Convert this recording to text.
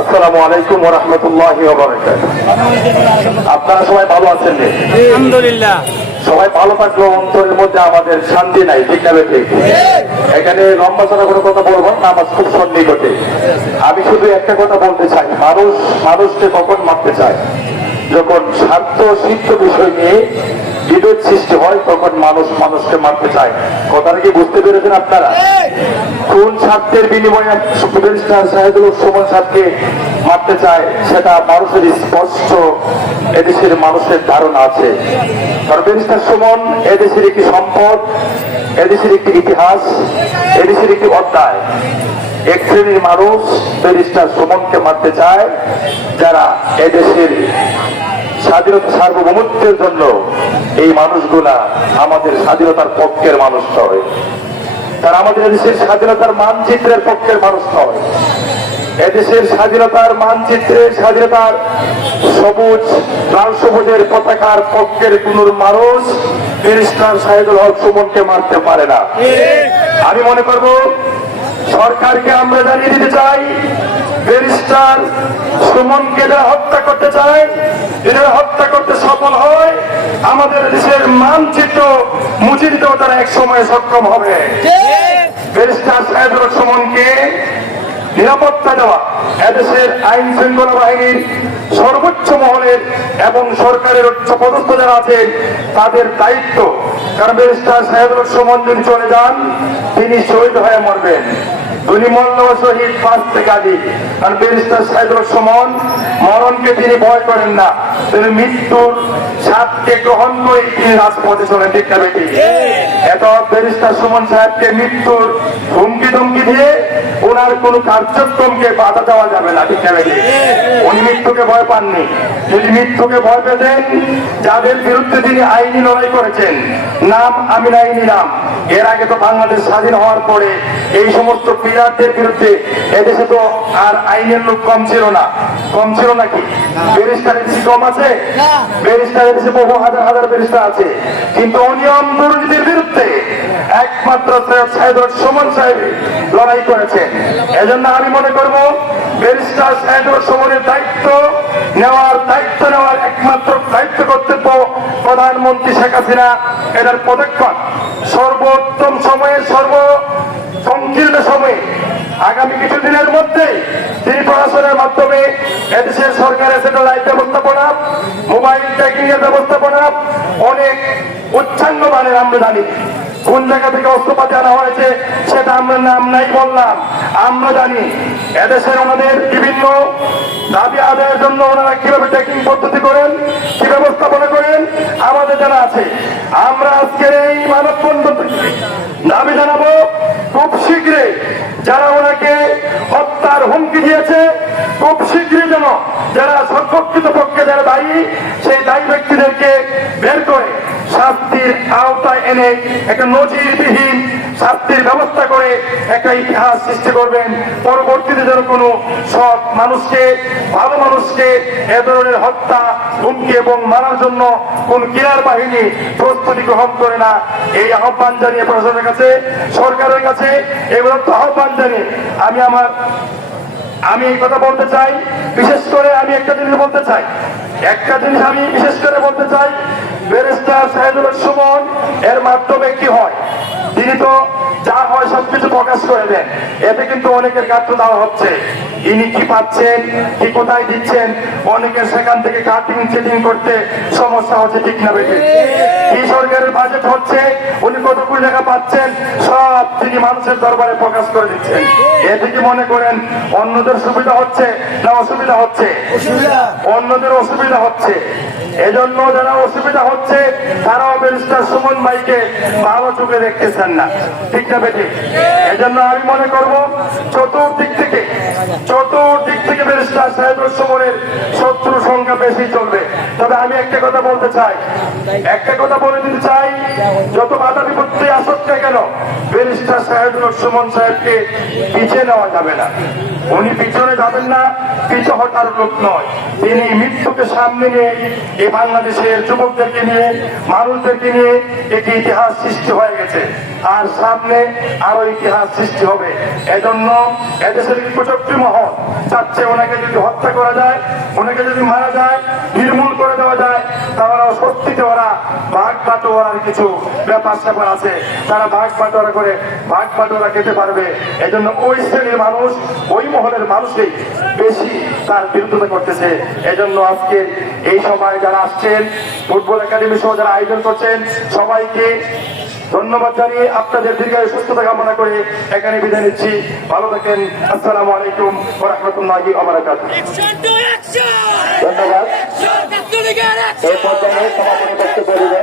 আসসালামু আলাইকুম ওয়া রাহমাতুল্লাহি ওয়া বারাকাতুহু। আপনারা সবাই ভালো আছেন? আলহামদুলিল্লাহ। সবাই ভালো থাকলেও অন্তরের মধ্যে আমাদের শান্তি নাই ঠিক না ঠিক? এখানে লম্বা চড়া কোনো কথা বলব না আমার খুব সন্নিকটে। আমি শুধু একটা কথা বলতে চাই মানুষ মানুষকে কখন মারতে চায়? যখন স্বার্থ সিদ্ধ বিষয় নিয়ে বিভেদ সৃষ্টি হয় তখন মানুষ মানুষকে মারতে চায়। কথাটা কি বুঝতে পেরেছেন আপনারা? কোন স্বার্থের বিনিময়ে সাহেদুল সুমন সাহেবকে মারতে চায়, সেটা মানুষের স্পষ্ট। এদেশের মানুষের ধারণা আছে। কারণ সুমন এদেশের একটি সম্পদ, এদেশের একটি ইতিহাস, এদেশের একটি অধ্যায়। এক শ্রেণির মানুষ ব্যারিস্টার সুমনকে মারতে চায়, যারা এদেশের স্বাধীনতা সার্বভৌমত্বের জন্য এই মানুষগুলা আমাদের স্বাধীনতার পক্ষের মানুষ নয় তারা আমাদের দেশের স্বাধীনতার মানচিত্রের পক্ষের মানুষ নয় এদেশের স্বাধীনতার মানচিত্রে স্বাধীনতার সবুজ, লাল সবুজের পতাকার পক্ষের কোন মানুষ ব্যারিস্টার সাহেদুল হক সুমনকে মারতে পারে না। আমি মনে করব, সরকারকে আমরা জানিয়ে দিতে চাই ব্যারিস্টার সুমনকে যারা হত্যা করতে চায় এরা হত্যা করতে সফল হয়, আমাদের দেশের মানচিত্র মুছে তারা এক সময় সক্ষম হবে। নিরাপত্তা দেওয়া এদেশের আইন শৃঙ্খলা বাহিনীর সর্বোচ্চ মহলের এবং সরকারের উচ্চ পদস্থ যারা আছেন, তাদের দায়িত্ব। কারণ ব্যারিস্টার সাহেবুল সুমন যদি চলে যান, তিনি শহীদ হয়ে মরবেন। মল্ল শহীদ পাঁচ থেকে আদি কারণ ব্যারিস্টার সুমন মরণকে তিনি ভয় করেন না। তিনি মৃত্যুর সাতকে গ্রহণ করে তিনি রাজপথে চলেন ঠিক না বেটি এত ব্যারিস্টার সুমন সাহেবকে মৃত্যুর হুমকি ধুমকি দিয়ে ওনার কোন কার্যক্রমকে বাধা দেওয়া যাবে না ঠিক বেটি উনি মৃত্যুকে ভয় পাননি। যদি মৃত্যুকে ভয় পেতেন। যাদের বিরুদ্ধে তিনি আইনি লড়াই করেছেন নাম আমিন আইনি নাম এর আগে তো বাংলাদেশ স্বাধীন হওয়ার পরে এই সমস্ত পিলারদের বিরুদ্ধে এদেশে তো আর আইনের লোক কম ছিল না। কম ছিল নাকি? ব্যারিস্টারের কম আছে? ব্যারিস্টারের বহু হাজার হাজার ব্যারিস্টার আছে। কিন্তু অনিয়ম দুর্নীতির বিরুদ্ধে একমাত্র সৈয়দ সাহেদুল সুমন সাহেব লড়াই করেছেন। এজন্য আমি মনে করব দায়িত্ব নেওয়ার দায়িত্ব নেওয়ার একমাত্র দায়িত্ব কর্তব্য প্রধানমন্ত্রী শেখ হাসিনা। এটার পদক্ষেপ সর্বোত্তম সময়ে সর্ব সংকীর্ণ সময়ে। আগামী কিছুদিনের মধ্যে তিনি প্রশাসনের মাধ্যমে এদেশের সরকারের স্যাটেলাইট ব্যবস্থাপনা মোবাইল ট্যাকিং এর ব্যবস্থাপনা, অনেক উচ্চাঙ্গ মানের আমরা জানি কোন জায়গা থেকে অস্ত্রপাতি আনা হয়েছে সেটা আমরা নাম নাই বললাম। আমরা জানি এদেশের ওনাদের বিভিন্ন দাবি আদায়ের জন্য ওনারা কীভাবে ট্রেকিং পদ্ধতি করেন, কি ব্যবস্থাপনা করেন, আমাদের জানা আছে। আমরা আজকের এই থেকে দাবি জানাব, খুব শীঘ্রই যারা ওনাকে হত্যার হুমকি দিয়েছে, খুব শীঘ্রই যেন যারা সংরক্ষিত পক্ষে যারা দায়ী সেই দায়ী ব্যক্তিদেরকে বের করে শাস্তির আওতায় এনে একটা নজিরবিহীন শাস্তির ব্যবস্থা করে একটা ইতিহাস সৃষ্টি করবেন। পরবর্তীতে যেন কোনো সৎ মানুষকে, ভালো মানুষকে এ ধরনের হত্যা, হুমকি এবং মারার জন্য কোন কিরার বাহিনী প্রস্তুতি গ্রহণ করে না। এই আহ্বান জানিয়ে প্রশাসনের কাছে, সরকারের কাছে এগুলো তো আহ্বান জানিয়ে আমি আমার, আমি এই কথা বলতে চাই। বিশেষ করে আমি একটা জিনিস বলতে চাই। একটা জিনিস আমি বিশেষ করে বলতে চাই ব্যারিস্টার সাহেদুল সুমন এর মাধ্যমে কি হয়? তিনি তো যা হয় সবকিছু প্রকাশ করে দেন। এতে কিন্তু অনেকের গাত্র দেওয়া হচ্ছে। ইনি কি পাচ্ছেন কি কোথায় দিচ্ছেন? অনেকের সেখান থেকে কাটিং চেটিং করতে সমস্যা হচ্ছে ঠিক না বেশি কি সরকারের বাজেট হচ্ছে? উনি কত কোটি টাকা পাচ্ছেন? সব তিনি মানুষের দরবারে প্রকাশ করে দিচ্ছেন। এতে কি মনে করেন অন্যদের সুবিধা হচ্ছে না অসুবিধা হচ্ছে? অন্যদের অসুবিধা হচ্ছে। এজন্য যারা অসুবিধা হচ্ছে, তারাও ব্যারিস্টার সুমন ভাইকে ভালো চোখে দেখতেছেন না। ঠিক না বেঠিক? এজন্য আমি মনে করব, চতুর্দিক থেকে চতুর্দিক থেকে ব্যারিস্টার সাহেবুল সুমনের শত্রু সংখ্যা বেশি চলবে। তবে আমি একটা কথা বলতে চাই। একটা কথা বলে দিতে চাই, যত বাধা বিপত্তি আসুক না কেন, ব্যারিস্টার সাহেবুল সুমন সাহেবকে পিছিয়ে নেওয়া যাবে না। উনি পিছনে যাবেন না, পিছু হটার লোক নয়। তিনি মৃত্যুকে সামনে নিয়ে এই বাংলাদেশের যুবকদেরকে নিয়ে, মানুষদেরকে নিয়ে একটি ইতিহাস সৃষ্টি হয়ে গেছে। আর সামনে আরও ইতিহাস সৃষ্টি হবে। এজন্য এদেশের কুচক্রী মহল চাচ্ছে ওনাকে যদি হত্যা করা যায়, ওনাকে যদি মারা যায়, নির্মূল করে দেওয়া যায়, তাহলে সত্যিতে ওরা ভাগ বাটোয়ারার কিছু ব্যাপার স্যাপার আছে। তারা ভাগ বাটোয়ারা করে ভাগ বাটোয়ারা খেতে পারবে। এজন্য ওই শ্রেণির মানুষ, ওই মহলের মানুষই বেশি তার বিরোধিতা করতেছে। এজন্য আজকে এই সময় যারা আসছেন, ফুটবল একাডেমি সহ যারা আয়োজন করছেন, সবাইকে ধন্যবাদ জানিয়ে আপনাদের দীর্ঘায় সুস্থতা কামনা করে এখানে বিদায় নিচ্ছি। ভালো থাকেন। আসসালাম আলাইকুম রহমতুল্লাহি আবরাকাত Action to action! ধন্যবাদ! এই পর্যায়ে বক্তব্য দেবেন।